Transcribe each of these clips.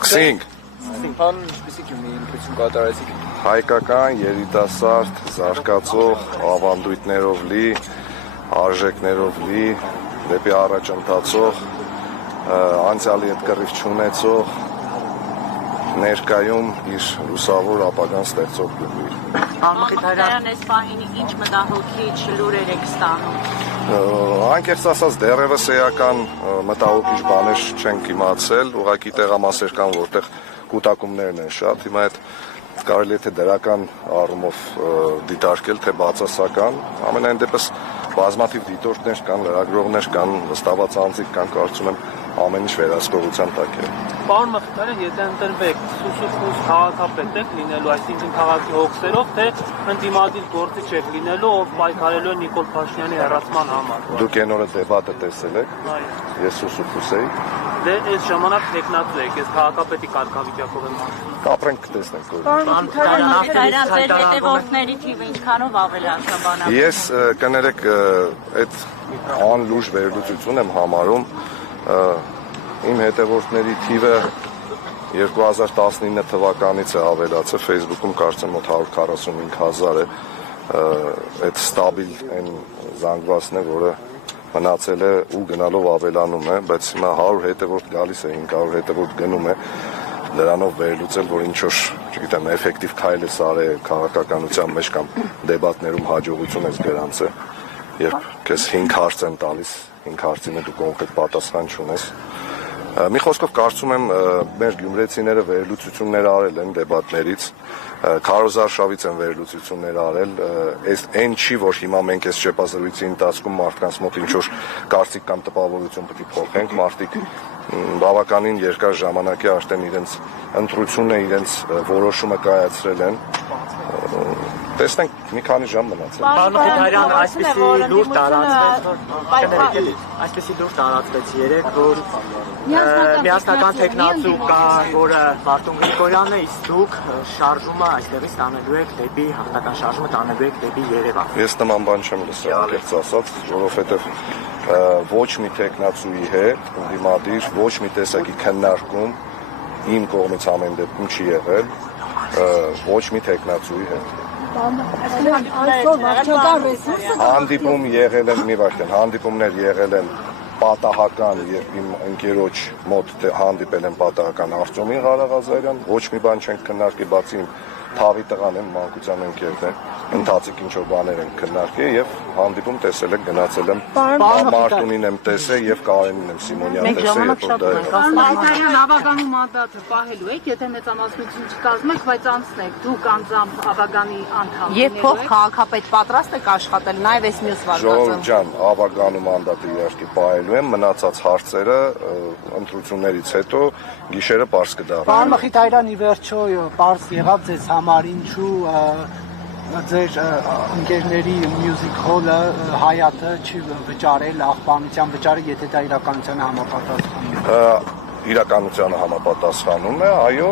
Սկսենք։ Բան ինչպեսի մի ինքնություն կատարեցիք։ Հայկական, երիտասարդ, զարգացող, ավանդույթներով լի, արժեքներով լի, դեպի առաջ ընթացող, անցյալի հետ կռիվ չունեցող, ներկայում իր լուսավոր ապագան ստեղծող գյուղի։ Մխիթարյան այս պահին ինչ մտահոգիչ լուրեր եք ստանում։ Անկեղծ ասած դեռևս էական մտահոգիչ բաներ չենք իմացել, ուղղակի տեղամասեր կան, որտեղ կուտակումներն են շատ, հիմա այդ կարելի է թե դրական առումով դիտարկել, թե բացասական, ամենայն դեպս բազմաթիվ դիտորդներ կան, լրագրողներ կան, վստահված անձիկ կան, կարծում եմ ամեն ինչ վերահսկողության տակ է։ Պարոն Մխիթարյան, եթե ընտրվեք Սուսուփուս քաղաքապետ եք լինելու, այսինքն քաղաքի հոգսերով, թե ընդդիմադիր գործիչ եք լինելու, ով պայքարելու է Նիկոլ Փաշինյանի հեռացման համար։ Դուք այն օրը դեբատը տեսել եք։ Ես Սուսուփուս էի։ Դե այս ժամանակ տեխնացու եք, ես քաղաքապետի կարգավիճակով եմ ասում։ Կապրենք կտեսնենք։ Մխիթարյան, ձեր հետևորդների թիվը ինչքանով ավելացա բանալու։ Ես կներեք այդ անլուրջ վերլուծություն եմ համարում, իմ հետևորդների թիվը 2019 թվականից է ավելացել, Facebook-ում կարծեմ մոտ 145,000 է, այդ ստաբիլ այն զանգվածն է, որը մնացել է ու գնալով ավելանում է, բայց հիմա 100 հետևորդ գալիս է, 500 հետևորդ գնում է, դրանով վերլուծել, որ ինչ-որ, չգիտեմ, էֆեկտիվ քայլ է արել քաղաքականության մեջ կամ դեբատներում հաջողություն ես գրանցել, երբ քեզ 5 հարց են տալիս, 5 հարցին դու կոնկրետ պատասխան չունես։ Մի խոսքով կարծում եմ մեր գյումրեցիները վերլուծություններ արել են դեբատներից, Քարոզ Արշավից են վերլուծություններ արել, այն չի, որ հիմա մենք այս շեպազրույցի ընթացքում մարդկանց մոտ ինչ-որ կարծիք կամ տպավորություն պետք է փոխենք, մարդիկ բավականին երկար ժամանակի արդեն իրենց ընտրությունը, իրենց որոշումը կայացրել են, տեսնենք մի քանի ժամ մնացել։ Պարոն Մխիթարյան, այսպեսի լուր տարածվեց երեկ, որ միասնական տեխնացու կա, որը Մարտուն Գրիգորյանն է, իսկ դուք շարժումը այստեղից տանելու եք դեպի, հաղթական շարժումը տանելու եք դեպի Երևան։ Ես նման բան չեմ լսել, անկեղծ ասած, որովհետև ոչ մի տեխնացուի հետ, ընդդիմադիր, ոչ մի տեսակի քննարկում իմ կողմից ամեն դեպքում չի եղել, ոչ մի տեխնացուի հետ։ Հանդիպում եղել են, մի վարքեն, հանդիպումներ եղել են պատահական եւ իմ ընկերոջ մոտ հանդիպել են պատահական Արտյոմին Ղարաղազարյան, ոչ մի բան չենք քննարկել, բացի իմ թավի տղան եմ, մանկության ընկերն է, ընթացիկ ինչ-որ բաներ են քննարկել եւ հանդիպում տեսել եք, գնացել եմ Մարտունին եմ տեսել եւ Կարենին եմ Սիմոնյան տեսել, երբ որ դա էր։ Մխիթարյան, ավագանու մանդատը պահելու եք, եթե մեծամասնություն չկազմեք, բայց անցնեք, դուք անձամբ ավագանի անդամ Եվ փոխ քաղաքապետ պատրաստ եք աշխատել, նաեւ այս մյուս վարկածը։ Ժողովուրդ ջան, ավագանու մանդատը իհարկե պահելու եմ, մնացած հարցերը ընտրություններից հետո գիշերը պարզ կդառնա։ Պարոն Մխիթարյան, ի վերջո պարզ եղավ ձեզ համար ինչու ձեր ընկերների Music Hall-ը Հայատը չի վճարել, աղբանության վճարը, եթե դա իրականությանը համապատասխանում է։ Իրականությանը համապատասխանում է, այո,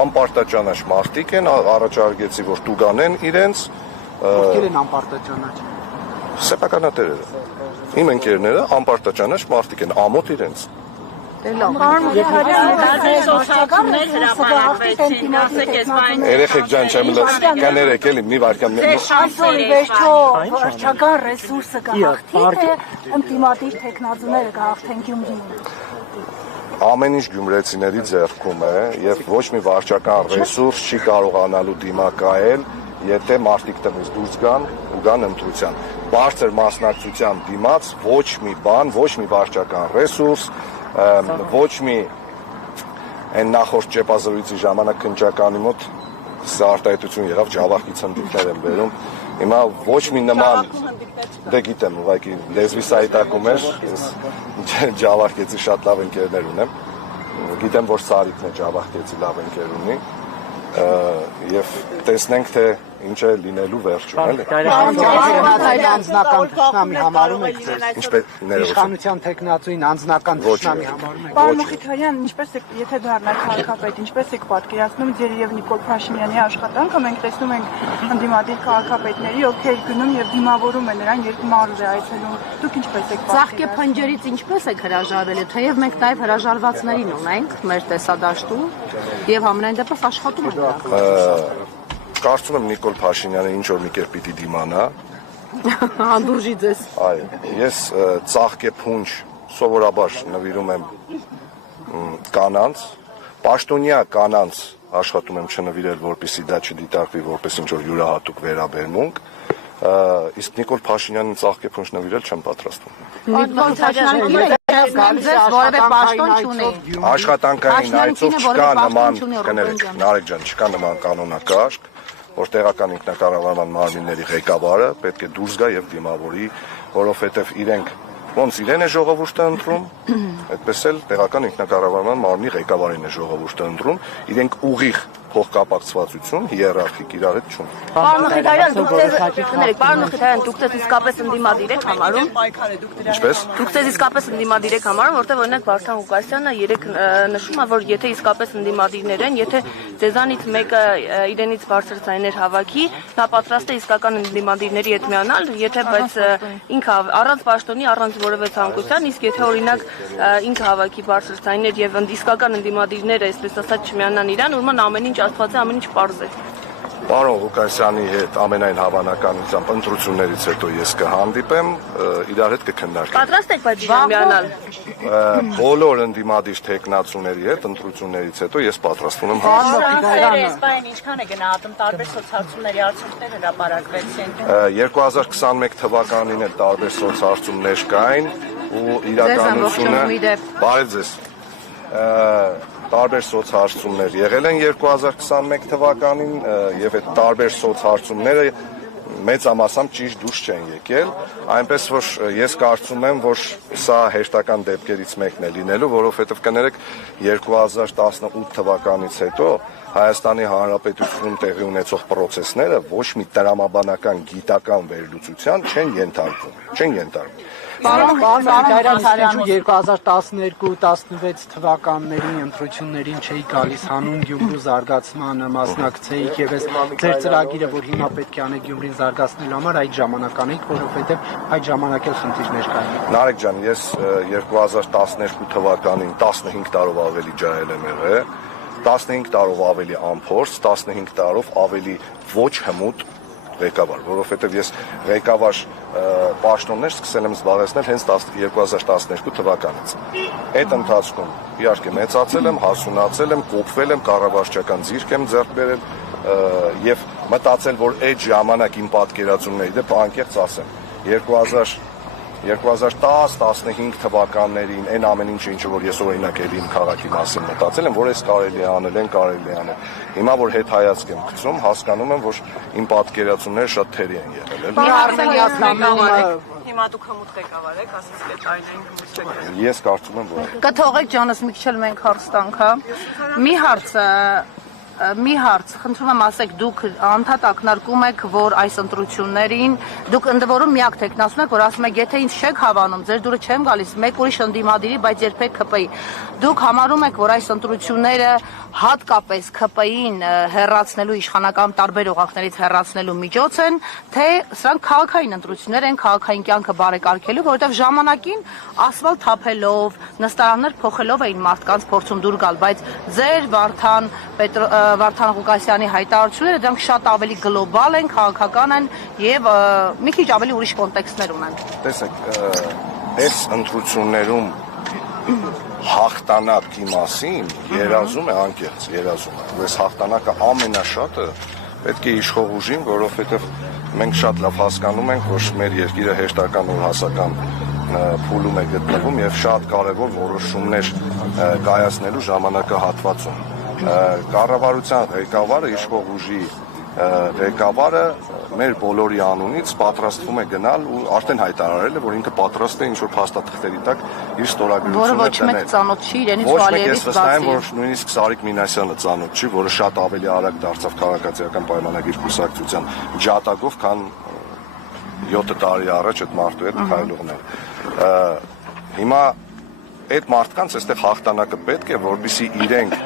անպարտաճանաչ մարդիկ են, առաջարկեցի, որ տուգանեն իրենց։ Ովքեր են անպարտաճանաչ։ Սեփականատերերը։ Իմ ընկերները անպարտաճանաչ մարդիկ են, ամոթ իրենց։ Երեխեք ջան, չեմ լսում, կներեք էլի, մի վարքան։ Այսօր ի վերջո վարչական ռեսուրսը կհաղթի, թե ընդդիմադիր տեխնացուները կհաղթեն Գյումրիին։ Ամեն ինչ գյումրեցիների ձեռքում է եւ ոչ մի վարչական ռեսուրս չի կարողանալու դիմակայել, եթե մարդիկ տնից դուրս գան ու գան ընտրության։ Բարձր մասնակցության դիմաց ոչ մի բան, ոչ մի վարչական ռեսուրս, ոչ մի այն նախորդ ճեպազրույցի ժամանակ քննչականի մոտ սա արտահայտություն եղավ, ջավախի ցնդիկներ են բերում։ Հիմա ոչ մի նման դե գիտեմ, ուղղակի լեզվի սայտակում էր, ջավախկեցի շատ լավ ընկերներ ունեմ։ Գիտեմ, որ Սարիկն է ջավախկեցի լավ ընկեր ունի։ Եվ տեսնենք, թե ինչ է լինելու վերջում, էլի։ Անձնական թշնամի համարում եք ձեզ։ Ինչպես ներողություն։ Իշխանության տեխնացուին անձնական թշնամի համարում եք։ Պարոն Մխիթարյան, ինչպես եք, եթե դառնաք քաղաքապետ, ինչպես եք պատկերացնում ձեր եւ Նիկոլ Փաշինյանի աշխատանքը, մենք տեսնում ենք ընդդիմադիր քաղաքապետների, ովքեր գնում եւ դիմավորում են նրան, երբ մարդ է այցելում։ Դուք ինչպես եք Ծաղկե փնջերից ինչպես եք հրաժարվել, թեև մենք նաև հրաժարվածներին ունենք մեր տեսադաշտում եւ ամենայն դեպս աշխատում ենք դա։ Կարծում եմ Նիկոլ Փաշինյանը ինչ որ մի կերպ պիտի դիմանա։ Անդուրժի ձեզ։ Այո, ես ծաղկե փունջ սովորաբար նվիրում եմ կանանց, պաշտոնյա կանանց աշխատում եմ չնվիրել, որպեսզի դա չդիտարկվի որպես ինչ որ յուրահատուկ վերաբերմունք, իսկ Նիկոլ Փաշինյանին ծաղկե փունջ նվիրել չեմ պատրաստվում։ Նիկոլ Փաշինյանը ձեզ որևէ պաշտոն չունի։ Աշխատանքային այցով չկա նման, կներեք, Նարեկ ջան, չկա նման կանոնակարգ, որ տեղական ինքնակառավարման մարմինների ղեկավարը պետք է դուրս գա եւ դիմավորի, որովհետեւ իրենք ոնց իրեն է ժողովուրդը ընտրում, այդպես էլ տեղական ինքնակառավարման մարմնի ղեկավարին է ժողովուրդը ընտրում, իրենք ուղիղ փոխկապակցվածություն հիերարխիկ իրար հետ չունեն։ Պարոն Մխիթարյան, պարոն Մխիթարյան, դուք ձեզ իսկապես ընդդիմադիր եք համարում։ Ինչպես։ Դուք ձեզ իսկապես ընդդիմադիր եք համարում, որտեղ օրինակ Վարդան Ղուկասյանը երեք նշում է, որ եթե իսկապես ընդդիմադիրներ են, եթե ձեզանից մեկը իրենից բարձր ձայներ հավաքի, նա պատրաստ է իսկական ընդդիմադիրների հետ միանալ, եթե բայց ինքը առանց պաշտոնի, առանց որևէ ցանկության, իսկ եթե օրինակ ինքը հավաքի բարձր ձայներ եւ իսկական ընդդիմադիրները, այսպես ասած, չմիանան իրան, ուրեմն ամեն ինչ Աստված է, ամեն ինչ պարզ է։ Պարոն Ղուկասյանի հետ ամենայն հավանականությամբ ընտրություններից հետո ես կհանդիպեմ, իրար հետ կքննարկենք։ Պատրաստ եք բայց միանալ։ Բոլոր ընդդիմադիր տեխնացուների հետ ընտրություններից հետո ես պատրաստվում եմ Իսպանիան ինչքան է գնահատում տարբեր սոցհարցումների արդյունքներ հրապարակվեցին։ 2021 թվականին էլ տարբեր սոցհարցումներ կային ու իրականությունը բարև ձեզ տարբեր սոցհարցումներ եղել են 2021 թվականին եւ այդ տարբեր սոցհարցումները մեծամասամբ ճիշտ դուրս չեն եկել, այնպես որ ես կարծում եմ, որ սա հերթական դեպքերից մեկն է լինելու, որովհետեւ կներեք 2018 թվականից հետո Հայաստանի Հանրապետությունում տեղի ունեցող process-ները ոչ մի տրամաբանական գիտական վերլուծության չեն ենթարկվում։ Պարոն Մխիթարյան, 2012-16 թվականների ընտրություններին չէի գալիս հանուն Գյումրու զարգացմանը մասնակցեիք եւ այս ձեր ծրագիրը, որ հիմա պետք է անեք Գյումրին զարգացնելու համար, այդ ժամանակ անեիք, որովհետեւ այդ ժամանակ էլ խնդիրներ կային։ Նարեկ ջան, ես 2012 թվականին 15 տարով ավելի ջահել եմ եղել, 15 տարով ավելի անփորձ, 15 տարով ավելի ոչ հմուտ ղեկավար, որովհետև ես ղեկավար պաշտոններ սկսել եմ զբաղեցնել հենց 2012 թվականից։ Այդ ընթացքում իհարկե մեծացել եմ, հասունացել եմ, կոփվել եմ, կառավարչական ձիրք եմ ձեռք բերել եւ մտածել, որ այդ ժամանակ իմ պատկերացումների դեպ անկեղծ ասեմ 2010-15 թվականներին այն ամեն ինչը որ ես օրինակ էլի իմ քաղաքի մասին մտածել եմ, որ այս կարելի է անել։ Հիմա որ հետ հայացք եմ գցում, հասկանում եմ, որ իմ պատկերացումները շատ թերի են եղել։ Հիմա դուք հմուտ ղեկավար եք, ասես թե տարիներին հմուտ ղեկավար։ Ես կարծում եմ, որ Կթողեք ջանս մի քիչ էլ մենք հարց տանք, հա։ Մի հարց, խնդրում եմ ասեք, դուք անդադ ակնարկում եք, որ այս ընտրություններին դուք ընդ որում միակ տեխնացուն եք, որ ասում եք, եթե ինձ չեք հավանում, ձեր դուրը չեմ գալիս, մեկ ուրիշ ընդդիմադիրի, բայց երբեք ԿՊ-ի։ Դուք համարում եք, որ այս ընտրությունները հատկապես ԿՊ-ին հեռացնելու իշխանական տարբեր օղակներից հեռացնելու միջոց են, թե սրանք քաղաքային ընտրություններ են, քաղաքային կյանքը բարեկարգելու, որովհետև ժամանակին ասֆալտ թափելով, նստարաններ փոխելով էին մարդկանց փորձում դուր գալ, բայց ձեր Վարդան Ղուկասյանի հայտարարությունները դրանք շատ ավելի գլոբալ են, քաղաքական են եւ մի քիչ ավելի ուրիշ կոնտեքստներ ունեն։ Տեսեք, այս ընտրություններում հաղթանակի մասին երազում է անկեղծ, երազում է։ Այս հաղթանակը ամենաշատը պետք է իշխող ուժին, որովհետև մենք շատ լավ հասկանում ենք, որ մեր երկիրը հերթական ու հասական փուլում է գտնվում եւ շատ կարեւոր որոշումներ կայացնելու ժամանակահատվածում։ Կառավարության ղեկավարը իշխող ուժի ղեկավարը մեր բոլորի անունից պատրաստվում է գնալ ու արդեն հայտարարել է, որ ինքը պատրաստ է ինչ-որ փաստաթղթերի տակ իր ստորագրությունը Որը ոչ մեկ ծանոթ չի իրենից ու Ալիևից բացի։ Որ նույնիսկ Սարիկ Մինասյանը ծանոթ չի, որը շատ ավելի արագ դարձավ քաղաքացիական պայմանագիր կուսակցության ջատագով, քան 7 տարի առաջ այդ մարդու հետ քայլողն է։ Հիմա այդ մարդկանց այստեղ հաղթանակը պետք է, որպեսզի իրենք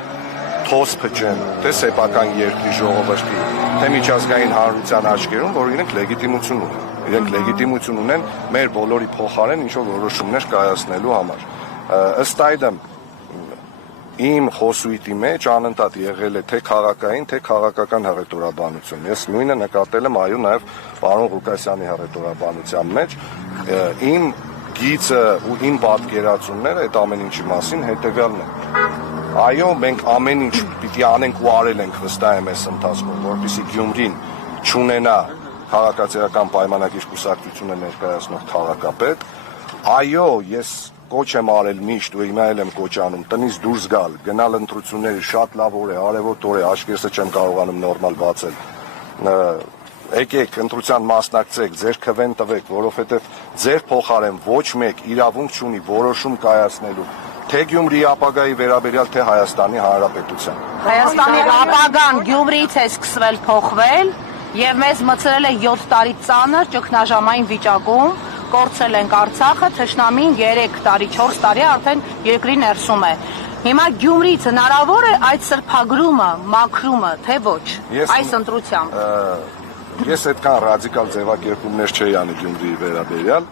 թոս փչեն, թե սեփական երկրի ժողովրդի, թե միջազգային հանրության աչքերում, որ իրենք լեգիտիմություն ունեն։ Իրենք լեգիտիմություն ունեն մեր բոլորի փոխարեն ինչ-որ որոշումներ կայացնելու համար։ Ըստ այդմ իմ խոսույթի մեջ անընդհատ եղել է թե քաղաքային, թե քաղաքական հռետորաբանություն։ Ես նույնը նկատել եմ այո նաև պարոն Ղուկասյանի հռետորաբանության մեջ։ Իմ գիծը ու իմ պատկերացումները այդ ամեն ինչի մասին հետևյալն է։ Այո, մենք ամեն ինչ պիտի անենք ու արել ենք վստահ եմ այս ընթացքում, որպեսզի Գյումրին չունենա քաղաքացիական պայմանագիր կուսակցությունը ներկայացնող քաղաքապետ։ Այո, ես կոչ եմ արել միշտ ու հիմա էլ եմ կոչ անում տնից դուրս գալ, գնալ ընտրությունների, շատ լավ օր է, արևոտ օր է, աշկերտը չեմ կարողանում նորմալ բացել։ Եկեք ընտրության մասնակցեք, ձեր քվեն տվեք, որովհետև ձեր փոխարեն ոչ մեկ իրավունք չունի որոշում կայացնելու թե Գյումրիի ապագայի վերաբերյալ, թե Հայաստանի Հանրապետության։ Հայաստանի ապագան Գյումրիից է սկսվել փոխվել եւ մեզ մցրել է 7 տարի ծանր ճգնաժամային վիճակում, կորցրել ենք Արցախը, թշնամին 3 տարի, 4 տարի արդեն երկրի ներսում է։ Հիմա Գյումրիից հնարավոր է այդ սրբագրումը, մաքրումը, թե ոչ, այս ընտրությամբ։ Ես այդքան ռադիկալ ձևակերպումներ չէի անի Գյումրիի վերաբերյալ,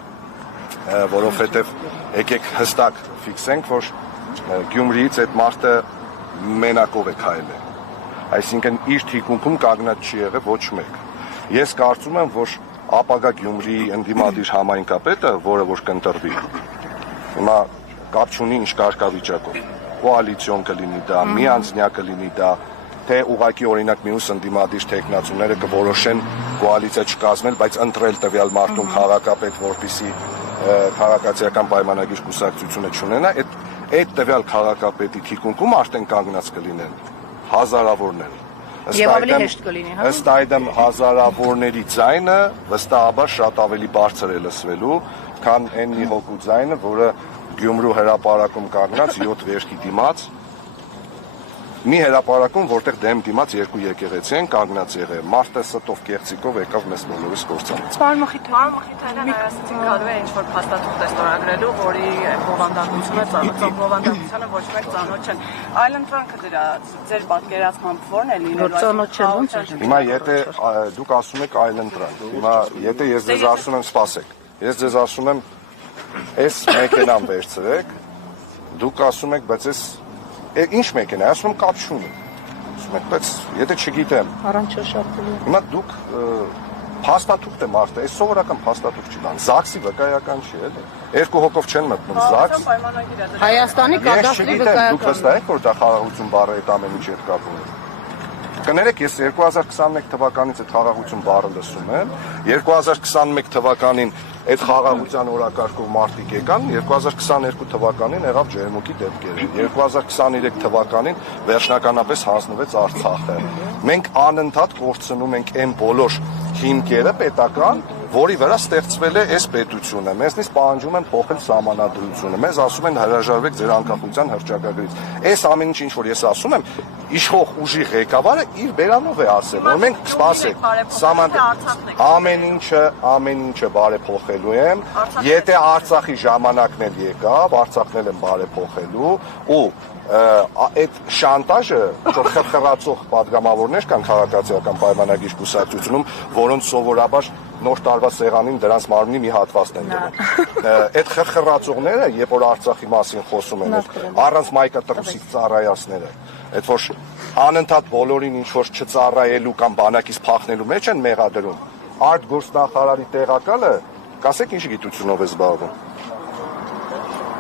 որովհետև եկեք հստակ ֆիքսենք, որ Գյումրիից այդ մարդը մենակով է քայլել։ Այսինքն իր թիկունքում կանգնած չի եղել ոչ մեկ։ Ես կարծում եմ, որ ապագա Գյումրիի ընդդիմադիր համայնքապետը, որը որ կընտրվի, հիմա կապ չունի ինչ կարգավիճակով, կոալիցիոն կլինի դա, միանձնյա կլինի դա, թե ուղղակի օրինակ մյուս ընդդիմադիր տեխնացուները կորոշեն կոալիցիա չկազմել, բայց ընտրել տվյալ մարդուն քաղաքապետ, որպեսզի քաղաքացիական պայմանագիր կուսակցությունը չունենա, այդ տվյալ քաղաքապետի թիկունքում արդեն կանգնած կլինեն հազարավորներ։ Եվ ավելի հեշտ կլինի, հա։ Ըստ այդմ հազարավորների ձայնը վստահաբար շատ ավելի բարձր է լսվելու, քան այն մի հոգու ձայնը, որը Գյումրու հրապարակում կանգնած 7 վերքի դիմաց մի հրապարակում, որտեղ դեմ դիմաց երկու եկեղեցի են կանգնած եղել։ Մարդը ստով կեղծիկով եկավ մեզ բոլորիս կործանեց։ Պարոն Մխիթարյանը հայաստանցին գալու է ինչ-որ փաստաթուղթ է ստորագրելու, որի բովանդակությունը ոչ մեկ ծանոթ չեն։ Այլ ընտրանքը դրա ձեր պատկերացմամբ ո՞րն է լինելու։ Ծանոթ չեն, ո՞նց է։ Հիմա եթե դուք ասում եք այլ ընտրանք, հիմա եթե ես ձեզ ասում եմ սպասեք, ես ձեզ ասում եմ այս մեքենան վերցրեք, դուք ասում եք, բայց այս ինչ մեքենա, ասում եմ կապ չունի։ Ասում եք, բայց եթե չգիտեմ։ Առանց շոշափելու։ Հիմա դուք փաստաթուղթ է մարդը, այս սովորական փաստաթուղթ չի բան, ԶԱԳՍ-ի վկայական չի, էլի։ Երկու հոգով չեն մտնում ԶԱԳՍ։ Հայաստանի կադաստրի վկայական։ Դուք վստահ եք, որ դա խաղաղություն բառը այդ ամեն ինչի հետ կապ ունի։ Կներեք, ես 2021 թվականից այդ խաղաղություն բառը լսում եմ, 2021 թվականին այդ խաղաղության օրակարգով մարդիկ եկան, 2022 թվականին եղավ ջերմուկի դեպքերը, 2023 թվականին վերջնականապես հանձնվեց Արցախը։ Մենք անընդհատ կորցնում ենք այն բոլոր հիմքերը պետական, որի վրա ստեղծվել է այս պետությունը։ Մեզնից պահանջում են փոխել սահմանադրությունը։ Մեզ ասում են հրաժարվեք ձեր անկախության հռչակագրից։ Այս ամեն ինչ որ ես ասում եմ, իշխող ուժի ղեկավարը իր բերանով է ասել, որ մենք սպասենք, ամեն ինչը բարեփոխելու եմ, եթե Արցախի ժամանակն էլ եկավ, Արցախն էլ եմ բարեփոխելու ու այդ շանտաժը խրխրացող падգամավորներ կան քաղաքացիական պայմանագիր կուսակցությունում, որոնց սովորաբար նոր տարվա սեղանին դրանց մարմնի մի հատվածն են դնում։ Այդ խրխրացողները, երբ որ Արցախի մասին խոսում են, առանց մայկատրուսի ծառայացները, այդ որ անընդհատ բոլորին ինչ որ չծառայելու կամ բանակից փախնելու մեջ են մեղադրում, արտգործնախարարի տեղակալը, կասեք ինչ գիտությունով է զբաղվում։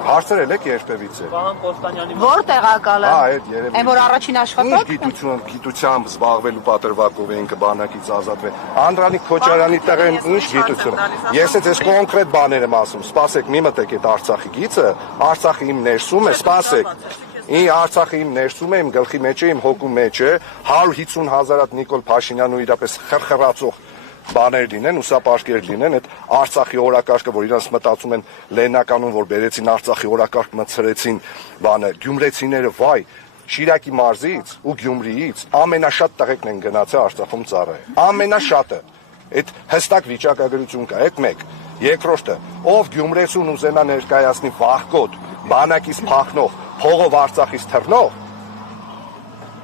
Հարցրել եք երբևիցե։ Վահան Կոստանյանի Որ տեղակալը։ Այդ երևի։ Այն որ առաջին աշխատող։ Գիտությամբ զբաղվելու պատրվակով էին կբանակից ազատվել։ Անդրանիկ Քոչարյանի տեղեն ինչ գիտություն։ Ես ես կոնկրետ բաներ եմ ասում։ Սպասեք, մի մտեք այդ Արցախի գիծը, Արցախի իմ ներսում է, սպասեք։ Արցախը իմ ներսում է, իմ գլխի մեջ է, իմ հոգու մեջ է, 150,000 հատ Նիկոլ Փաշինյանը իրապես խրխրացող բաներ լինեն, ուսապարկեր լինեն, այդ Արցախի օրակարգը, որ իրանց մտածում են լեննականում, որ բերեցին Արցախի օրակարգ մցրեցին բանը, գյումրեցիները վայ, Շիրակի մարզից ու Գյումրիից ամենաշատ տղեկն են գնացել Արցախում ծառայել։ Ամենաշատը։ Այդ հստակ վիճակագրություն կա, այդ մեկ։ Երկրորդը, ով գյումրեցուն ուզենա ներկայացնի վախկոտ, բանակից փախնող, փողով Արցախից թռնող,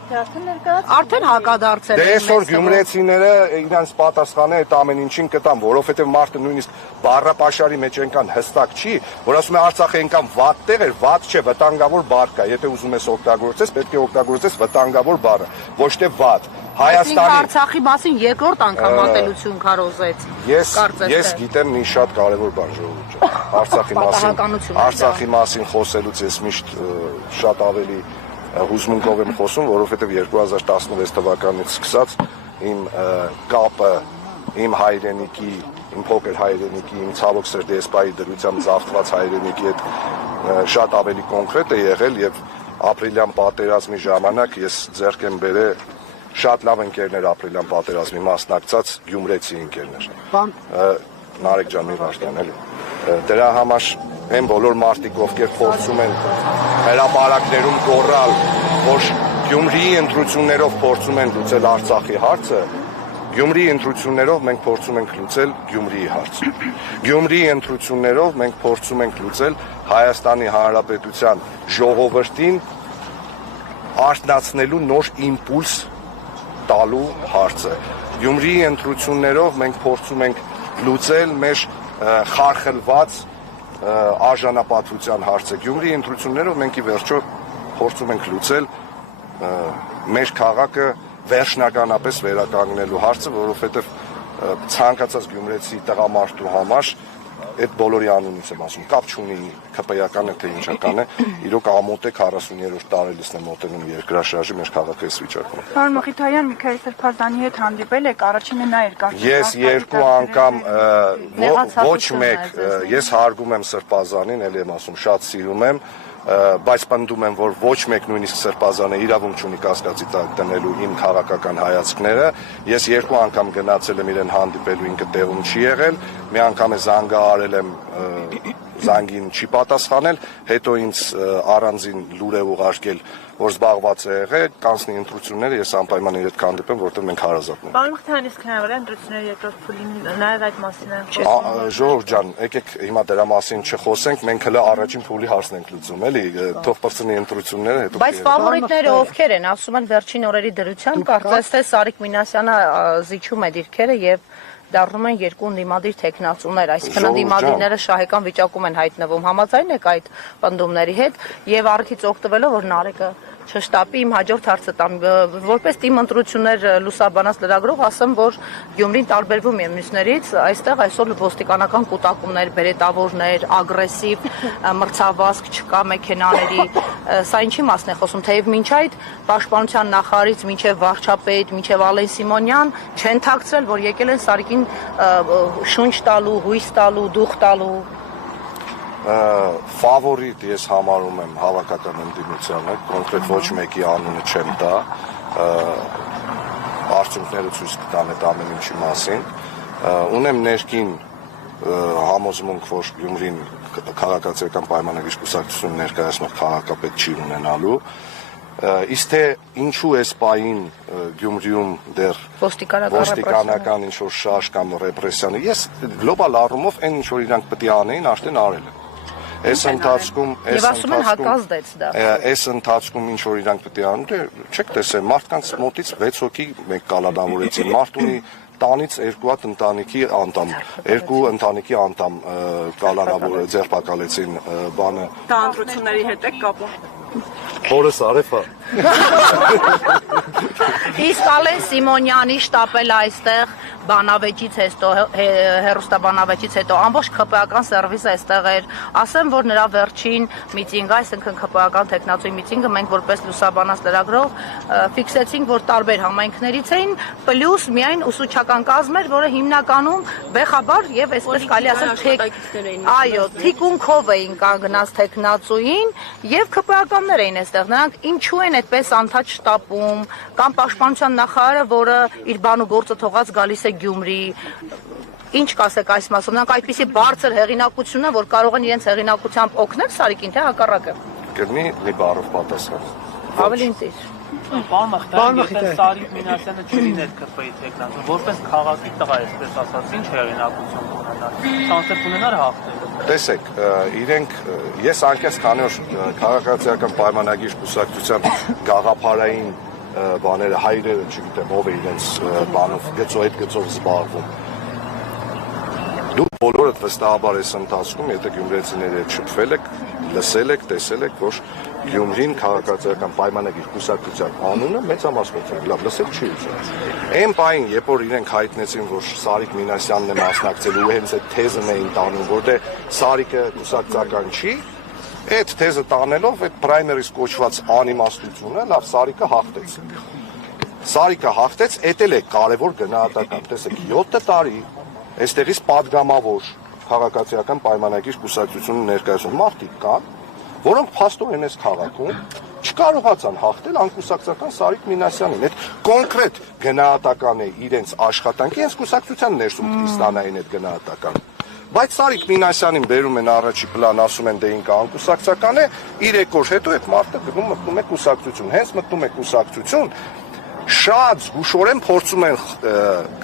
Արդեն հակադարձել դե այսօր գյումրեցիները իրանց պատասխանը այդ ամեն ինչին կտան, որովհետև մարդը նույնիսկ բառապաշարի մեջ այնքան հստակ չի, որ ասում է Արցախը այնքան վատ տեղ էր, վատ չէ, վտանգավոր բառ կա, եթե ուզում ես օգտագործես, պետք է օգտագործես վտանգավոր բառը, ոչ թե վատ։ Հայաստանի Արցախի մասին երկրորդ անգամ ատելություն քարոզեց։ Ես գիտեմ մի շատ կարևոր բան ժողովուրդ ջան, Արցախի մասին խոսելուց ես միշտ շատ ավելի հուզմունքով եմ խոսում, որովհետև 2016 թվականից սկսած իմ կապը իմ հայրենիքի, իմ փոքր հայրենիքի, իմ ցավոք սրտի էսպայի դրությամբ զավթված հայրենիքի հետ շատ ավելի կոնկրետ է եղել եւ ապրիլյան պատերազմի ժամանակ ես ձեռք եմ բերել շատ լավ ընկերներ ապրիլյան պատերազմի մասնակցած գյումրեցի ընկերներ։ Նարեկ ջան, մի վարդան էլի։ Դրա համար այն բոլոր մարդիկ, ովքեր փորձում են հրապարակներում գոռալ, որ Գյումրիի ընտրություններով փորձում են լուծել Արցախի հարցը, Գյումրիի ընտրություններով մենք փորձում ենք լուծել Գյումրիի հարցը։ Գյումրիի ընտրություններով մենք փորձում ենք լուծել Հայաստանի Հանրապետության ժողովրդին արթնացնելու նոր իմպուլս տալու հարցը։ Գյումրիի ընտրություններով մենք փորձում ենք լուծել մեր խարխլված արժանապատվության հարցը։ Գյումրիի ընտրություններով մենք ի վերջո փորձում ենք լուծել մեր քաղաքը վերջնականապես վերականգնելու հարցը, որովհետև ցանկացած գյումրեցի տղամարդու համար այդ բոլորի անունից եմ ասում, կապ չունի ԿՊ-ական է թե ինչական է, իրոք ամոթ է 40-րդ տարելիսն է մոտենում երկրաշարժի մեր քաղաքը այս վիճակում։ Պարոն Մխիթարյան, Միքայել Սրբազանի հետ հանդիպել եք, առաջինը նա էր կարծես։ Ես երկու անգամ ոչ մեկ, ես հարգում եմ Սրբազանին, ելի եմ ասում, շատ սիրում եմ, բայց պնդում եմ, որ ոչ մեկ նույնիսկ Սրբազանը իրավունք չունի կասկածի տակ դնելու իմ քաղաքական հայացքները։ Ես երկու անգամ գնացել եմ իրեն հանդիպելու, ինքը տեղում չի եղել, մի անգամ է զանգահարել եմ, զանգին չի պատասխանել, հետո ինձ առանձին լուր է ուղարկել, որ զբաղված է եղել, կանցնի ընտրությունները, ես անպայման իր հետ կհանդիպեմ, որովհետև մենք հարազատն ենք։ Պարոն Մխիթարյան, իսկ հնարավոր է ընտրությունների երկրորդ փուլին նաև այդ մասին Ժողովուրդ ջան, եկեք հիմա դրա մասին չխոսենք, մենք հələ առաջին փուլի հարցն ենք լուծում, էլի, թող բրծնի ընտրությունները, հետո Բայց ֆավորիտները ովքեր են, ասում են վերջին օրերի դրությամբ, կարծես թե Սարիկ Մինասյանը զիջում է դիրքերը եւ դառնում են երկու ընդդիմադիր տեխնացուներ, այսինքն ընդդիմադիրները շահեկան վիճակում են հայտնվում, համաձայն եք այդ պնդումների հետ եւ առիթից օգտվելով, որ Նարեկը չշտապի իմ հաջորդ հարցը տամ, որպես թիմ ընտրություններ լուսաբանած լրագրող ասեմ, որ Գյումրին տարբերվում է մյուսներից, այստեղ այսօր ոստիկանական կուտակումներ, բերետավորներ, ագրեսիվ մրցավազք չկա մեքենաների, սա ինչի մասն է խոսում, թեև մինչ այդ պաշտպանության նախարարից մինչև վարչապետ, մինչև Ալեն Սիմոնյան չեն թաքցրել, որ եկել են Սարիկին շունչ տալու, հույս տալու, դուխ տալու Ֆավորիտ ես համարում եմ հավաքական ընդդիմությանը, կոնկրետ ոչ մեկի անունը չեմ տա, արդյունքները ցույց կտան այդ ամեն ինչի մասին։ Ունեմ ներքին համոզմունք, որ Գյումրին քաղաքացիական պայմանագրի կուսակցություն ներկայացնող քաղաքապետ չի ունենալու։ Իսկ թե ինչու էս պահին Գյումրիում դեռ ոստիկանական ինչ-որ շարժ կամ ռեպրեսիան, ես գլոբալ առումով այն ինչ-որ իրանք պետք է անեին, արդեն արել են։ Այս ընթացքում ինչ որ իրանք պետք է անեն, չեք տեսել, մարդկանց մոտից 6 հոգի մեկ կալանավորեցին, մարդ ունի տանից երկու հատ ընտանիքի անդամ, երկու ընտանիքի անդամ կալանավոր ձերբակալեցին բանը։ Դա ընտրությունների հետ է կապը։ Հորս Արեֆա Իսկ Ալեն Սիմոնյանի շտապել այստեղ բանավեճից հետո, հերոստաբանավեճից հետո ամբողջ ԿՊԱ-ական սերվիսը այստեղ էր։ Ասեմ, որ նրա վերջին միտինգը, այսինքն ԿՊԱ-ական տեխնացուի միտինգը մենք որպես լուսաբանած լրագրող ֆիքսեցինք, որ տարբեր համայնքներից էին, պլյուս միայն ուսուցչական կազմ էր, որը հիմնականում բեխաբար եւ այսպես կարելի ասել այո, թիկունքով էին կանգնած տեխնացուին եւ ԿՊԱ-ականներ էին այստեղ։ Նրանք ինչու են այդպես անդադ շտապում, կամ պաշտպանության նախարարը, որը իր բան ու գործը թողած գալիս է Գյումրի, ինչ կասեք այս մասով, նրանք այդպիսի բարձր հեղինակություն են, որ կարող են իրենց հեղինակությամբ օգնել Սարիկին, թե հակառակը։ Կգնի մի բառով պատասխան։ Ավելին ծիր։ Պարոն Մխիթարյան, եթե Սարիկ Մինասյանը չլիներ ԿՊ-ի տեխնացու, որպես քաղաքի տղա, այսպես ասած, ինչ հեղինակություն կունենար, շանսեր կունենար հաղթելու։ Տեսեք, իրենք, ես անկես քանի օր քաղաքացիական պայմանագիր կուսակցության գաղափարային բաները, հայրերը, չգիտեմ, ով է իրենց բանով, այդ գծով զբաղվում։ Դուք բոլորդ վստահաբար այս ընթացքում, եթե գյումրեցիների հետ շփվել եք, լսել եք, տեսել եք, որ Գյումրին քաղաքացիական պայմանագիր կուսակցության անունը մեծամասնություն լավ լսել չի ուզում։ Այն պահին, երբ որ իրենք հայտնեցին, որ Սարիկ Մինասյանն է մասնակցել ու հենց այդ թեզն էին տանում, որտեղ Սարիկը կուսակցական չի, այդ թեզը տանելով այդ պրայմերիս կոչված անիմաստությունը, լավ Սարիկը հաղթեց։ Սարիկը հաղթեց, էդ էլ է կարևոր գնահատական։ Տեսեք, 7 տարի այստեղից падգամավոր քաղաքացիական պայմանագիր կուսակցությունը ներկայացնում մարդիկ կան, որոնք փաստորեն այս քաղաքում չկարողացան հաղթել անկուսակցական Սարիկ Մինասյանին։ Այդ կոնկրետ գնահատական է իրենց աշխատանքի, իրենց կուսակցության ներսում Քրիստանային այդ գնահատական։ Բայց Սարիկ Մինասյանին բերում են առաջի պլան, ասում են դե ինքը անկուսակցական է, 3 օր հետո այդ մարդը գնում մտնում է կուսակցություն։ Հենց մտնում է կուսակցություն, շատ զգուշորեն փորձում են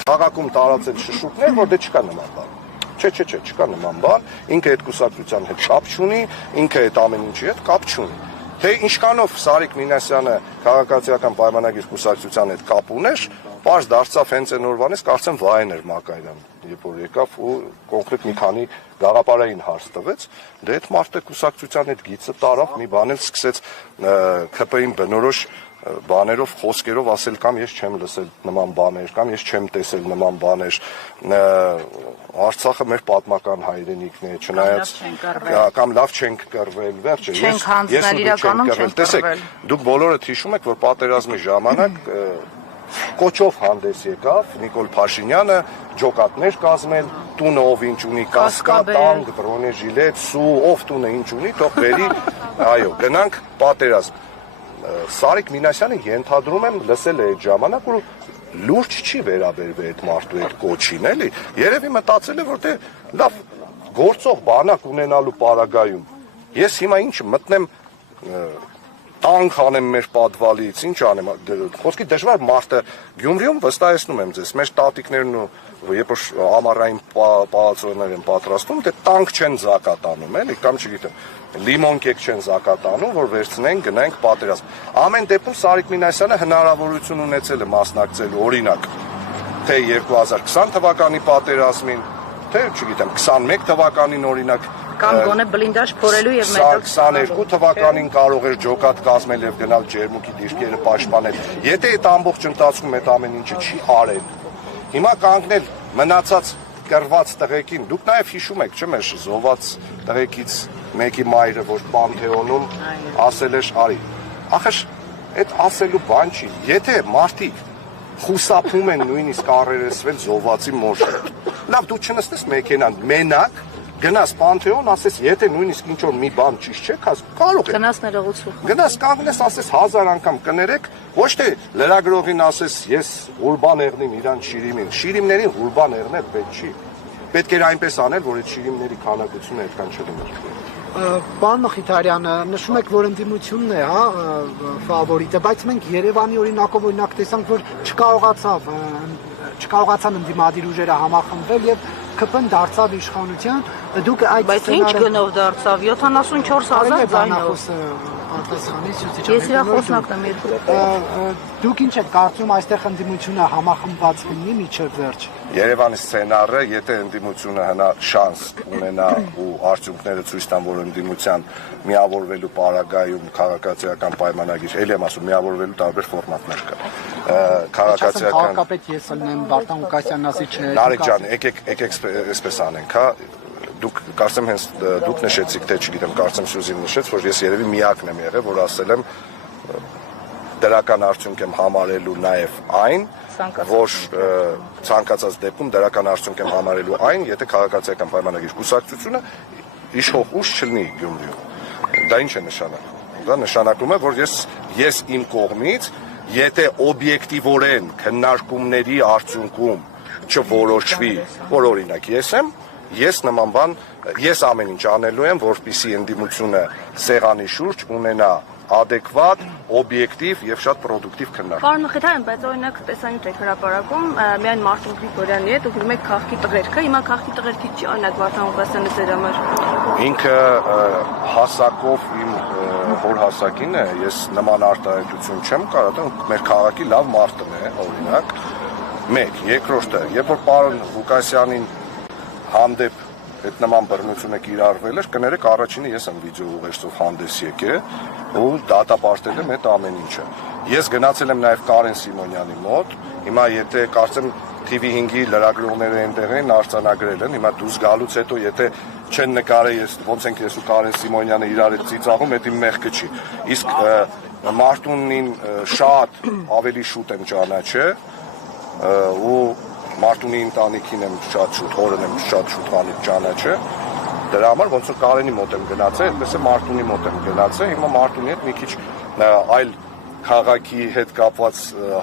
քաղաքում տարածել շշուկներ, որ դե չկա նման բան։ Չէ, չկա նման բան, ինքը այդ կուսակցության հետ կապ չունի, ինքը այդ ամեն ինչի հետ կապ չունի։ Թե ինչքանով Սարիկ Մինասյանը քաղաքացիական պայմանագիր կուսակցության հետ կապ ուներ, պարզ դարձավ հենց այն օրվանից, կարծեմ վայեն էր Մակայրան, երբ որ եկավ ու կոնկրետ մի քանի գաղափարային հարց տվեց, դե այդ մարդը կուսակցության հետ գիծը տարավ, մի բան էլ սկսեց ԿՊ-ին բնորոշ բաներով, խոսքերով ասել կամ ես չեմ լսել նման բաներ, կամ ես չեմ տեսել նման բաներ, Արցախը մեր պատմական հայրենիքն է, չնայած կամ լավ չենք կռվել, վերջը, ես չենք կռվել, տեսեք, դուք բոլորդ հիշում եք, որ պատերազմի ժամանակ կոչով հանդես եկավ Նիկոլ Փաշինյանը, ջոկատներ կազմել, տունը ով ինչ ունի, կասկա, տանկ, բրոնեժիլետ, սու, ով տունը ինչ ունի, թող բերի, այո, գնանք պատերազմ։ Սարիկ Մինասյանը ենթադրում եմ լսել է այդ ժամանակ, որ լուրջ չի վերաբերվել այդ մարդու այդ կոչին, էլի։ Երևի մտածել է, որ դե լավ գործող բանակ ունենալու պարագայում ես հիմա ինչ մտնեմ տանկ անեմ մեր պատվալից, ինչ անեմ, խոսքի դժվար մարդը Գյումրիում վստահեցնում եմ ձեզ, մեր տատիկներն ու երբ որ ամառային պալացոներ են պատրաստում, դե տանկ չեն զակատանում, էլի, կամ չգիտեմ, լիմոն կեկ չեն զակատանում, որ վերցնենք, գնանք պատերազմ։ Ամեն դեպքում Սարիկ Մինասյանը հնարավորություն ունեցել է մասնակցելու, օրինակ, թե 2020 թվականի պատերազմին, թե չգիտեմ, 21 թվականին օրինակ կամ գոնե բլինդաժ փորելու եւ մեթոդ 22 թվականին կարող էր ջոկատ կազմել եւ գնալ ջերմուկի դիրքերը պաշտպանել։ Եթե այդ ամբողջ ընթացքում այդ ամեն ինչը չի արել, հիմա կանգնել մնացած կռված տղեկին, դուք նաեւ հիշում եք, չէ՞, մեր զոհված տղեկից մեկի մայրը, որ Պանթեոնում ասել էր արի։ Ախր այդ ասելու բան չի։ Եթե մարդիկ խուսափում են նույնիսկ առերեսվել զոհվածի մոժը, լավ դու չնստես մեքենան մենակ գնաս Պանթեոն, ասես, եթե նույնիսկ ինչ-որ մի բան ճիշտ չէ, կարող է։ Գնաս ներողություն։ Գնաս կանգնես, ասես 1000 անգամ կներեք, ոչ թե լրագրողին ասես, ես Ղուրբան Էղնին իրան շիրիմին։ Շիրիմներին Ղուրբան Էղնել պետք չի։ Պետք էր այնպես անել, որ այդ շիրիմների քանակությունը այդքան չլիներ։ Պարոն Մխիթարյանը, նշում եք, որ ընդդիմությունն է, հա, ֆավորիտը, բայց մենք Երևանի օրինակով օրինակ տեսանք, որ չկարողացան ընդդիմադիր ուժերը համախմբվել եւ ԿՊ-ն դարձավ իշխանության, դուք այդ բայց ինչ գնով դարձավ 74000 ձայնով։ արտասխանի սյուցիչ։ Ես իրա խոսնակն եմ երկու։ Դուք ինչ եք կարծում այստեղ ընդդիմությունը համախմբված կլինի միջև վերջ։ Երևանի սցենարը, եթե ընդդիմությունը հնա շանս ունենա ու արդյունքները ցույց տան, որ ընդդիմության միավորվելու պարագայում քաղաքացիական պայմանագիր, ելի եմ ասում, միավորվելու տարբեր ֆորմատներ կա։ Քաղաքապետ ես ելնեմ Վարդան Ղուկասյանն ասի չէ։ Նարեկ ջան, եկեք այսպես անենք, հա։ Դուք կարծեմ հենց դուք նշեցիք, թե չգիտեմ, կարծեմ Սյուզին նշեց, որ ես երևի միակն եմ եղել, որ ասել եմ դրական արդյունք եմ համարելու նաև այն, որ ցանկացած դեպքում դրական արդյունք եմ համարելու այն, եթե քաղաքացիական պայմանագիր կուսակցությունը իշխող ուժ չլինի Գյումրիում։ Դա ինչ է նշանակում։ Դա նշանակում է, որ ես իմ կողմից, եթե օբյեկտիվորեն քննարկումների արդյունքում չորոշվի, որ օրինակ ես նման բան, ես ամեն ինչ անելու եմ, որպեսզի ընդդիմությունը սեղանի շուրջ ունենա adekvat, օբյեկտիվ եւ շատ պրոդուկտիվ քննարկում։ Պարոն Մխիթարյան, բայց օրինակ տեսանյութ եք հրապարակում, միայն Մարտին Գրիգորյանի հետ ու գրում եք քաղաքի տղերքը, հիմա քաղաքի տղերքի չի օրինակ Վարդան Ղուկասյանը ձեր համար։ Ինքը հասակով իմ հոր հասակին է, ես նման արտահայտություն չեմ կարող, մեր քաղաքի լավ մարդն է, օրինակ։ Մեկ, երկրորդը, երբ որ պարոն Ղուկասյանին հանդեպ այդ նման բռնությունը կիրառվել էր, կներեք առաջինը ես եմ վիդեո ուղերձով հանդես եկել ու դատապարտել եմ այդ ամեն ինչը։ Ես գնացել եմ նաև Կարեն Սիմոնյանի մոտ, հիմա եթե կարծեմ TV5-ի լրագրողները այնտեղ են արձանագրել են, հիմա դուրս գալուց հետո եթե չեն նկարել ես ոնց ենք ես ու Կարեն Սիմոնյանը իրար հետ ծիծաղում, դա իմ մեղքը չի։ Իսկ Մարտունին շատ ավելի շուտ եմ ճանաչել ու Մարտունի ընտանիքին եմ շատ շուտ, հորն եմ շատ շուտ ճանաչել։ Դրա համար ոնց որ Կարենի մոտ եմ գնացել, այդպես է Մարտունի մոտ եմ գնացել, հիմա Մարտունի հետ մի քիչ այլ քաղաքի հետ կապված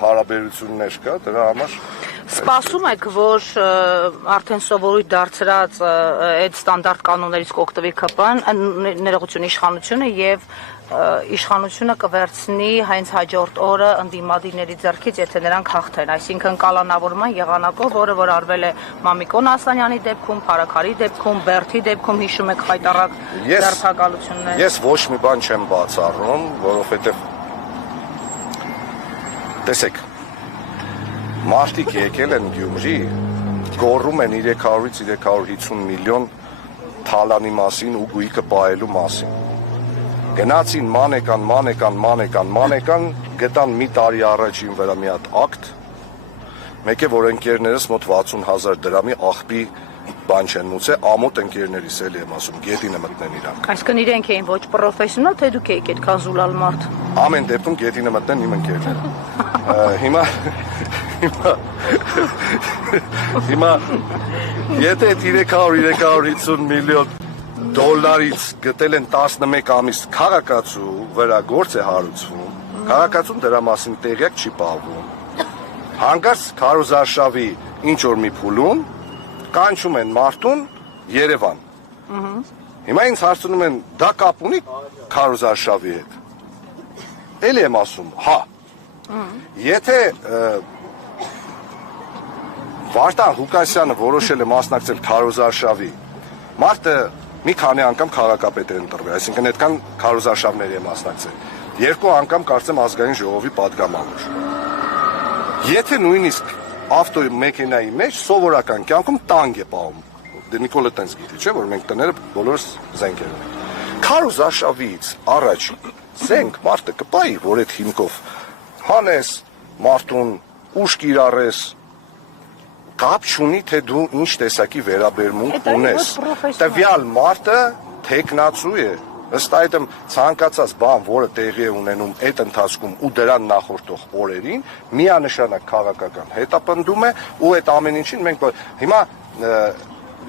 հարաբերություններ կա, դրա համար Սպասում եք, որ արդեն սովորույթ դարձրած այդ ստանդարտ կանոններից կօգտվի ԿՊ-ն, ներողություն իշխանությունը եւ իշխանությունը կվերցնի հենց հաջորդ օրը ընդդիմադիրների ձեռքից, եթե նրանք հաղթեն, այսինքն կալանավորման եղանակով, որը արվել է Մամիկոն Ասլանյանի դեպքում, Փարաքարի դեպքում, Բերթի դեպքում, հիշում եք խայտառակ ձերբակալություններ։ Ես ոչ մի բան չեմ բացառում, որովհետեւ տեսեք մարդիկ եկել են Գյումրի, գոռում են 300-ից 350 միլիոն թալանի մասին ու գույքը պահելու մասին։ Գնացին մանեկան, գտան մի տարի առաջին վրա մի հատ ակտ, մեկ է, որ ընկերներս մոտ 60,000 դրամի աղբի բան չեն մուծել, ամոթ ընկերներիս էլի եմ ասում, գետինը մտնեն իրանք։ Այսինքն իրենք էին ոչ պրոֆեսիոնալ, թե դուք եք այդքան զուլալ մարդ։ Ամեն դեպքում գետինը մտնեն իմ ընկերները։ Հիմա եթե 300-350 միլիոն դոլարից գտել են 11 ամիս քաղաքացու վրա գործ է հարուցվում, քաղաքացուն դրա մասին տեղյակ չի պահվում։ Հանկարծ քարոզարշավի ինչ որ մի փուլում կանչում են Մարտուն Երևան։ Հիմա ինձ հարցնում են, դա կապ ունի քարոզարշավի հետ։ Էլի եմ ասում, հա։ Եթե Վարդան Ղուկասյանը որոշել է մասնակցել քարոզարշավի, մարդը մի քանի անգամ քաղաքապետ է ընտրվել, այսինքն այդքան քարոզարշավների է մասնակցել։ 2 անգամ կարծեմ ազգային ժողովի падգամավոր։ Եթե նույնիսկ ավտոյի մեքենայի մեջ սովորական կյանքում տանգ է պահում։ Դե Նիկոլը տենց գիտի, չէ՞, որ մենք տները բոլորս զենքեր ունենք։ Քարոզարշավից առաջ զենք մարդը կպայի, որ այդ հիմքով հանես Մարտուն, ուժ կիրառես, կապ չունի, թե դու ինչ տեսակի վերաբերմունք ունես։ Տվյալ մարդը թեկնածու է, ըստ այդմ ցանկացած բան, որը տեղի է ունենում այդ ընթացքում ու դրան նախորդող օրերին, միանշանակ քաղաքական հետապնդում է ու այդ ամեն ինչին մենք հիմա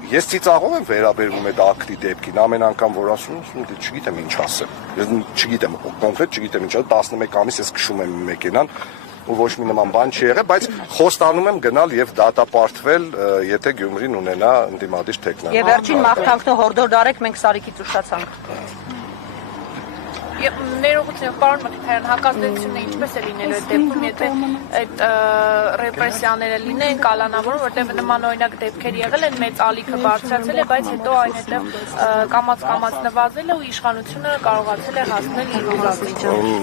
ես ծիծաղով եմ վերաբերվում այդ ակտի դեպքին, ամեն անգամ որ ասում եմ, չգիտեմ ինչ ասեմ։ Ես չգիտեմ, կոնկրետ չգիտեմ ինչ, 11 ամիս ես քշում եմ մեքենան ու ոչ մի նման բան չի եղել, բայց խոստանում եմ գնալ եւ դատապարտվել, եթե Գյումրին ունենա ընդդիմադիր թեկնածու։ Եվ վերջին մաղթանքն հորդոր դարեք, մենք Սարիքից ուշացանք։ Ներողություն, պարոն Մխիթարյան, հակազդեցությունը ինչպես է լինելու այդ դեպքում, եթե այդ ռեպրեսիաները լինեն, կալանավորում, որտեղ նման օրինակ դեպքեր եղել են, մեծ ալիքը բարձրացել է, բայց հետո այնտեղ կամաց նվազել է ու իշխանությունը կարողացել է հասնել իր ուզածին։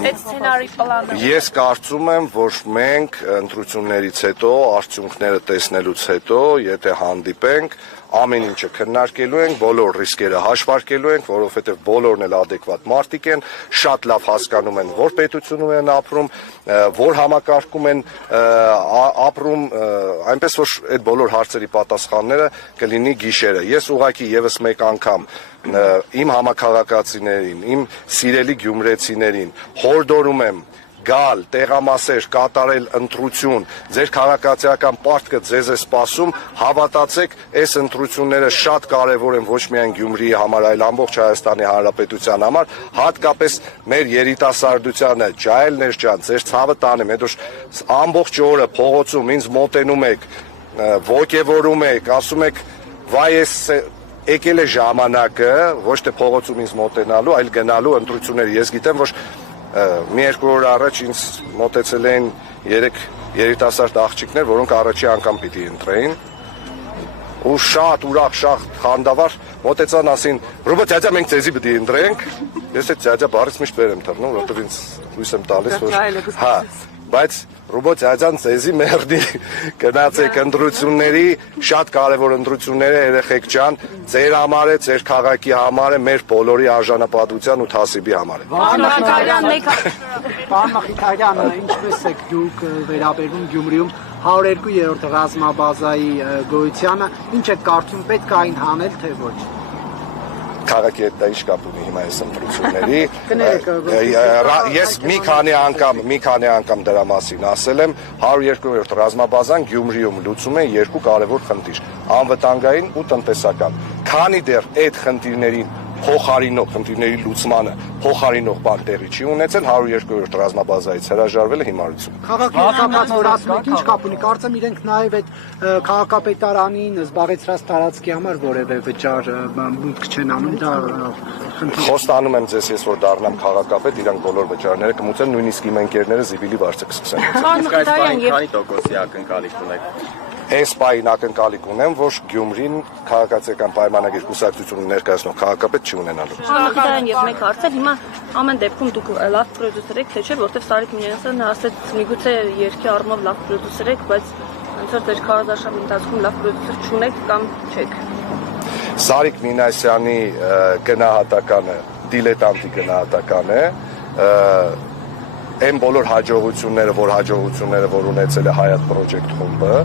Այդ սցենարի պլանը։ Ես կարծում եմ, որ մենք ընտրություններից հետո, արդյունքները տեսնելուց հետո, եթե հանդիպենք, ամեն ինչը քննարկելու ենք, բոլոր ռիսկերը հաշվարկելու ենք, որովհետև բոլորն էլ adekvat մարդիկ են, շատ լավ հասկանում են, որ պետությունում են ապրում, որ համակարգում են ապրում, այնպես որ այդ բոլոր հարցերի պատասխանները կլինի գիշերը։ Ես ուղղակի եւս մեկ անգամ իմ համակարգացիներին, իմ սիրելի գյումրեցիներին հորդորում եմ գալ, տեղամասեր, կատարել ընտրություն, ձեր քաղաքացիական պարտքը ձեզ է սպասում, հավատացեք, այս ընտրությունները շատ կարևոր են ոչ միայն Գյումրիի համար, այլ ամբողջ Հայաստանի Հանրապետության համար, հատկապես մեր երիտասարդությանը, ջահելներ ջան, ձեր ցավը տանեմ, հետո ամբողջ օրը փողոցում ինձ մոտենում եք, ոգևորում եք, ասում եք, վայ ես եկել է ժամանակը, ոչ թե փողոցում ինձ մոտենալու, այլ գնալու ընտրություններ։ Ես գիտեմ, որ մի երկու օր առաջ ինձ մոտեցել էին 3 երիտասարդ աղջիկներ, որոնք առաջի անգամ պիտի ընտրեին ու շատ ուրախ, շատ խանդավառ մոտեցան ասին «Ռուբո ձյաձա մենք ձեզի պիտի ընտրենք»։ Ես այդ ձյաձա բառից միշտ վեր եմ թռնում, որովհետև ինձ հույս եմ տալիս, որ հա, բայց Ռուբո ձյաձան ձեզի մերդի գնացեք ընտրությունների, շատ կարևոր ընտրություններ է երեխեք ջան, ձեր համար է, ձեր քաղաքի համար է, մեր բոլորի արժանապատվության ու թասիբի համար է։ Պարոն Մխիթարյան, ինչպես եք դուք վերաբերվում Գյումրիում 102-րդ ռազմաբազայի գոյությանը, ինչ եք կարծում, պետք է այն հանել, թե ոչ։ Քաղաքի հետ դա ինչ կապ ունի հիմա այս ընտրությունների։ Ես մի քանի անգամ դրա մասին ասել եմ, 102-րդ ռազմաբազան Գյումրիում լուծում է երկու կարևոր խնդիր՝ անվտանգային ու տնտեսական։ Քանի դեռ այդ խնդիրներին փոխարինող խնդիրների լուծմանը փոխարինող բան տեղի չի ունեցել, 102-րդ ռազմաբազայից հրաժարվելը հիմարություն։ Քաղաքապետարանը ինչ կապ ունի, կարծեմ իրենք նաև այդ քաղաքապետարանին զբաղեցրած տարածքի համար որևէ վճար մուտք չեն անում, դա Խոստանում եմ ձեզ, ես որ դառնամ քաղաքապետ, իրանք բոլոր վճարները կմուծեն, նույնիսկ իմ ընկերները զիվիլի վարձը կսկսեն։ Քանի տոկոսի ակնկալիք ունեք։ Այս պահին ակնկալիք ունեմ, որ Գյումրին քաղաքացիական պայմանագիր կուսակցություն ներկայացնող քաղաքապետ չի ունենալու։ Շնորհակալ եւ մեկ հարցեր, հիմա ամեն դեպքում դուք լավ պրոդյուսեր եք, թե չէ, որտեվ Սարիկ Մինասյանը ասաց, միգուցե երկի առումով լավ պրոդյուսեր եք, բայց ոնց որ ձեր քարոզարշավի ընթացքում լավ պրոդյուսեր չունեք կամ չեք։ Սարիկ Մինասյանի գնահատականը դիլետանտի գնահատական է, այն բոլոր հաջողությունները, որ ունեցել է Հայատ Project խումբը,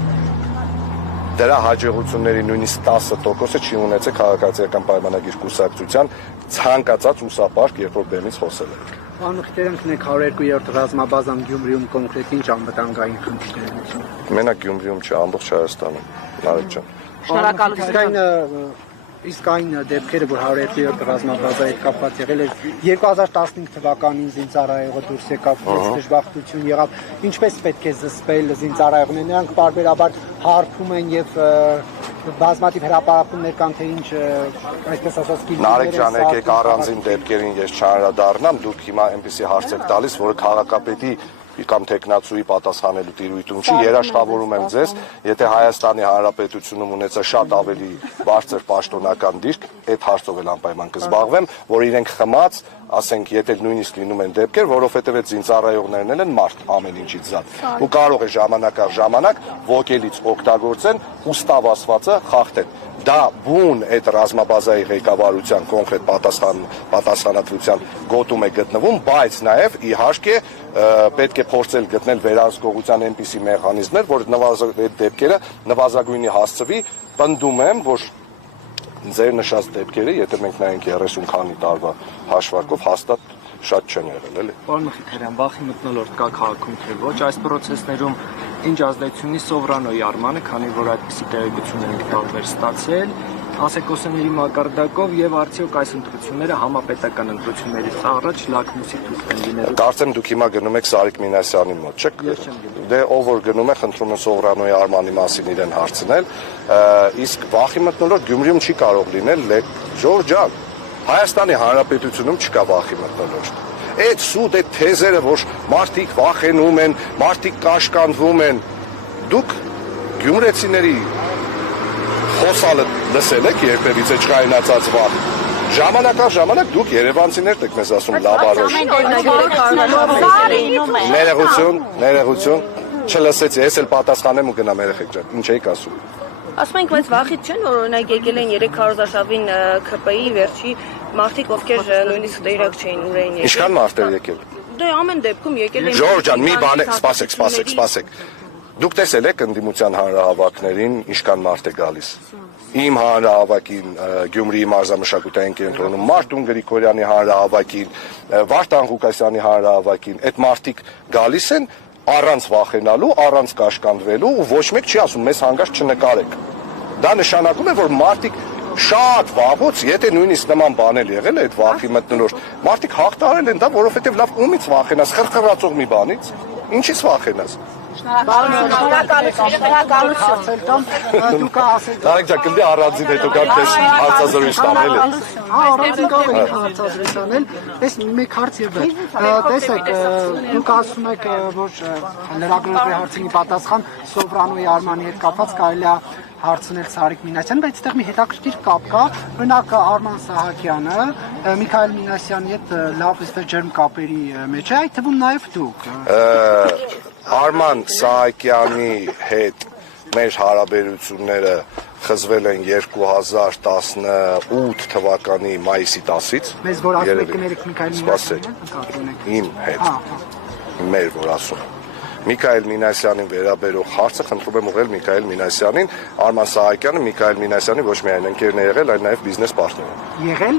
դրա հաջողությունների նույնիսկ 10%-ը չի ունեցել քաղաքացիական պայմանագիր կուսակցության ցանկացած ուսապարկ, երբ որ բեմից խոսել ենք։ Պարոն Մխիթարյան, քնեք 102-րդ ռազմաբազան Գյումրիում կոնկրետ ինչ անվտանգային խնդիրներ ունի։ Մենակ Գյումրիում չէ, ամբողջ Հայաստանում, Նարեկ ջան։ Շնորհակալություն։ Իսկ այն դեպքերը, որ 102-րդ ռազմաբազայի հետ կապված եղել էր 2015 թվականին զինծառայողը դուրս եկավ, դժբախտություն եղավ, ինչպես պետք է զսպել զինծառայողները, նրանք պարբերաբար հարբում են եւ բազմաթիվ հրապարակումներ կան, թե ինչ այսպես ասած կիլոմետր։ Նարեկ ջան, եկեք առանձին դեպքերին ես չանդրադառնամ, դուք հիմա այնպեսի հարց եք տալիս, որը քաղաքապետի կամ տեխնացուի պատասխանելու տիրույթում չի, երաշխավորում եմ ձեզ, եթե Հայաստանի Հանրապետությունում ունեցա շատ ավելի բարձր պաշտոնական դիրք, այդ հարցով էլ անպայման կզբաղվեմ, որ իրենք խմած, ասենք, եթե նույնիսկ լինում են դեպքեր, որովհետև այդ զինծառայողներն են մարդ ամեն ինչից զատ, ու կարող է ժամանակ առ ժամանակ ոգելից օգտագործեն ու ստավ ասվածը խախտեն։ Դա բուն այդ ռազմաբազայի ղեկավարության կոնկրետ պատասխանատվության գոտում է գտնվում, բայց նաև իհարկե պետք է փորձել գտնել վերահսկողության այնպիսի մեխանիզմներ, որ այդ դեպքերը նվազագույնի հասցվի։ Պնդում եմ, որ ձեր նշած դեպքերը, եթե մենք նայենք 30 քանի տարվա հաշվարկով, հաստատ շատ չեն եղել, էլի։ Պարոն Մխիթարյան, վախի մթնոլորտ կա քաղաքում, թե ոչ, այս process-ներում ինչ ազդեցություն ունի Սովրանոյի արմանը, քանի որ այդպիսի տեղեկություններ ենք տարբեր ստացել, ասեկոսների մակարդակով եւ արդյոք այս ընտրությունները համապետական ընտրություններից առաջ լակմուսի թուղթ են լինելու։ Կարծեմ դուք հիմա գնում եք Սարիկ Մինասյանի մոտ, չէ՞։ Ես չեմ գնում։ Դե ով որ գնում է, խնդրում եմ Սովրանոյի արմանի մասին իրեն հարցնել, իսկ վախի մթնոլորտ Գյումրիում չի կարող լինել, Ժորժ ջան, Հայաստանի Հանրապետությունում չկա վախի մթնոլորտ։ այդ սուտ այդ թեզերը, որ մարդիկ վախենում են, մարդիկ կաշկանդվում են, դուք գյումրեցիների խոսալը լսել եք երբևիցե չկայնացած վաղ։ Ժամանակ առ ժամանակ դուք երևանցիներդ եք մեզ ասում լավ արոշ։ Ներողություն, չլսեցի, ես էլ պատասխանեմ ու գնամ երեխեք ջան, ինչ եք ասում։ Ասում ենք, բայց վախից չեն, որ օրինակ եկել են 300 արշավին ԿՊ-ի վերջի մարդիկ, ովքեր նույնիսկ դերակ չէին ուրեին եկել։ Ինչքան մարդեր եկել։ Դե ամեն դեպքում եկել են։ Ժորժ ջան, մի բան սպասեք։ Դուք տեսել եք ընդդիմության հանրահավաքներին ինչքան մարդ է գալիս։ Իմ հանրահավաքին, Գյումրիի մարզամշակութային կենտրոնում, Մարտուն Գրիգորյանի հանրահավաքին, Վարդան Ղուկասյանի հանրահավաքին, այդ մարդիկ գալիս են առանց վախենալու, առանց կաշկանդվելու ու ոչ մեկ չի ասում մեզ հանգարց չնկարեք։ Դա նշանակում է, որ մարդիկ շատ վաղուց, եթե նույնիսկ նման բանել եղել է այդ վախի մթնոլորտ, մարդիկ հաղթարել են դա, որովհետև լավ ումից վախենաս, խրխրացող մի բանից, ինչից վախենաս։ Շնորհակալություն։ Դուք ասեք։ Դարեք ջան, կնդի առանձին հետո գանք ես հարցազրույց տանել է։ Հա, առանձին կարող եք հարցազրույց տանել։ Այս մեկ հարց եւ վերջ։ Տեսեք, դուք ասում եք, որ լրագրողի հարցին պատասխան Սովրանոյի Արմանի հետ կապված կարելի է հարցնել Սարիկ Մինասյան, բայց այդտեղ մի հետաքրքիր կապ կա, օրինակ Արման Սահակյանը Միքայել Մինասյանի հետ լավ այստեղ ջերմ կապերի մեջ է, այդ թվում նաև դուք։ Արման Սահակյանի հետ մեր հարաբերությունները խզվել են 2018 թվականի մայիսի 10-ից։ Մեզ որ ասում եք կներեք Միքայել Մինասյանին, իմ հետ, մեր որ ասում Միքայել Մինասյանին վերաբերող հարցը խնդրում եմ ուղղել Միքայել Մինասյանին, Արման Սահակյանը Միքայել Մինասյանի ոչ միայն ընկերն է եղել, այլ նաև բիզնես պարտներ։ Եղել։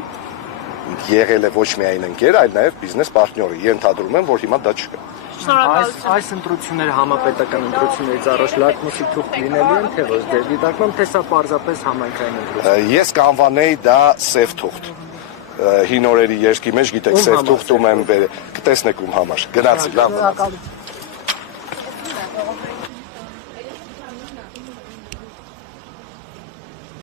Եղել է ոչ միայն ընկեր, այլ նաև բիզնես պարտներ։ Ենթադրում եմ, որ հիմա դա չկա։ Այս ընտրությունները համապետական ընտրություններից առաջ լակմուսի թուղթ լինելու են, թե ոչ դեր դիտարկում, թե սա պարզապես համայնքային ընտրություն։ Ես կանվանեի դա սև թուղթ։ Հին օրերի երկի մեջ գիտեք սև թուղթում եմ կտեսնեք ում համար։ Գնացի լավ։